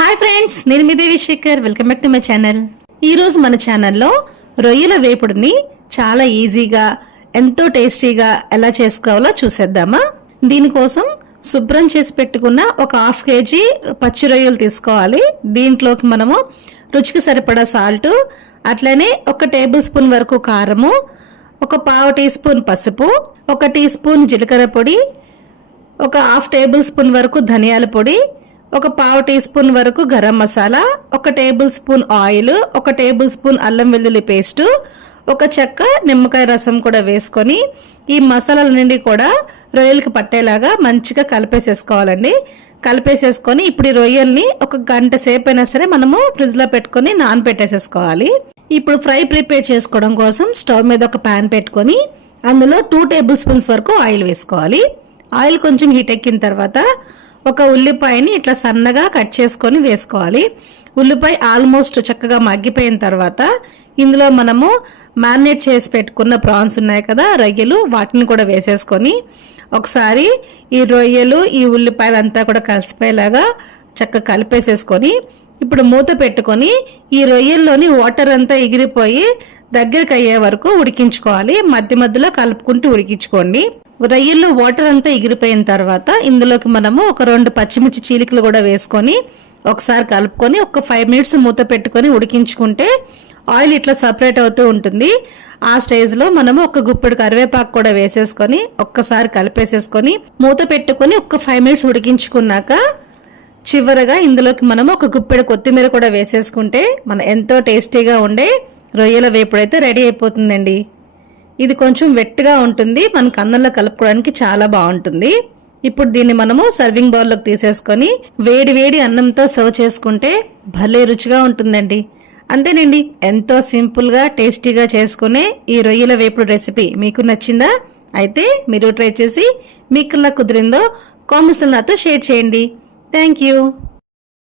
Hi friends, నేను మీ Devi Shekhar. Welcome back to my channel. ఈరోజు మన ఛానల్లో రొయ్యల వేపుడుని చాలా ఈజీగా ఎంతో టేస్టీగా ఎలా చేసుకోవాలో చూసేద్దామా. దీనికోసం శుభ్రం చేసి పెట్టుకున్న ఒక 1/2 kg పచ్చి రొయ్యలు తీసుకోవాలి. దీంట్లోకి మనము రుచికి సరిపడా సాల్ట్, అట్లనే 1 టేబుల్ స్పూన్ వరకు కారము, 1/4 టీ స్పూన్ పసుపు, 1 టీ స్పూన్ జీలకర్ర పొడి, 1/2 టేబుల్ స్పూన్ వరకు ధనియాల పొడి, 1/4 టీ స్పూన్ వరకు garam masala, 1 table spoon oil, 1 table spoon అల్లం వెల్లుల్లి పేస్టు, 1 చెక్క నిమ్మకాయ రసం కూడా వేసుకొని ఈ మసాలాలన్నీ కూడా రొయ్యలకి పట్టేలాగా మంచిగా కలిపేసేసుకోవాలండి. కలిపేసేసుకొని ఇప్పుడు ఈ రొయ్యల్ని 1 గంట సేపు అయినా సరే మనము ఫ్రిడ్జ్లో పెట్టుకొని నానబెట్టేసేసుకోవాలి. ఇప్పుడు ఫ్రై ప్రిపేర్ చేసుకోవడం కోసం స్టవ్ మీద ఒక ప్యాన్ పెట్టుకొని అందులో 2 టేబుల్ స్పూన్స్ వరకు ఆయిల్ వేసుకోవాలి. ఆయిల్ కొంచెం హీట్ ఎక్కిన తర్వాత 1 ఉల్లిపాయని ఇట్లా సన్నగా కట్ చేసుకొని వేసుకోవాలి. ఉల్లిపాయ ఆల్మోస్ట్ చక్కగా మగ్గిపోయిన తర్వాత ఇందులో మనము మ్యారినేట్ చేసి పెట్టుకున్న ప్రాన్స్ ఉన్నాయి కదా, రొయ్యలు, వాటిని కూడా వేసేసుకొని ఒకసారి ఈ రొయ్యలు ఈ ఉల్లిపాయలు అంతా కూడా కలిసిపోయేలాగా చక్కగా కలిపేసేసుకొని ఇప్పుడు మూత పెట్టుకొని ఈ రొయ్యల్లోని వాటర్ అంతా ఎగిరిపోయి దగ్గరికి అయ్యే వరకు ఉడికించుకోవాలి. మధ్య మధ్యలో కలుపుకుంటూ ఉడికించుకోండి. రొయ్యల్లో వాటర్ అంతా ఎగిరిపోయిన తర్వాత ఇందులోకి మనము 2 పచ్చిమిర్చి చీలికలు కూడా వేసుకొని ఒకసారి కలుపుకొని 5 మినిట్స్ మూత పెట్టుకొని ఉడికించుకుంటే ఆయిల్ ఇట్లా సపరేట్ అవుతూ ఉంటుంది. ఆ స్టేజ్లో మనము 1 గుప్పెడు కరివేపాకు కూడా వేసేసుకొని ఒక్కసారి కలిపేసేసుకొని మూత పెట్టుకొని 5 మినిట్స్ ఉడికించుకున్నాక చివరగా ఇందులోకి మనము 1 గుప్పెడు కొత్తిమీర కూడా వేసేసుకుంటే మన ఎంతో టేస్టీగా ఉండే రొయ్యల వేపుడైతే రెడీ అయిపోతుందండి. ఇది కొంచెం వెట్గా ఉంటుంది, మనకు అన్నంలో కలుపుకోవడానికి చాలా బాగుంటుంది. ఇప్పుడు దీన్ని మనము సర్వింగ్ బౌల్లోకి తీసేసుకొని వేడి వేడి అన్నంతో సర్వ్ చేసుకుంటే భలే రుచిగా ఉంటుందండి. అంతేనండి, ఎంతో సింపుల్గా టేస్టీగా చేసుకునే ఈ రొయ్యల వేపుడు రెసిపీ మీకు నచ్చిందా? అయితే మీరు ట్రై చేసి మీకు ఎలా కుదిరిందో కామెంట్స్లో నాతో షేర్ చేయండి. Thank you.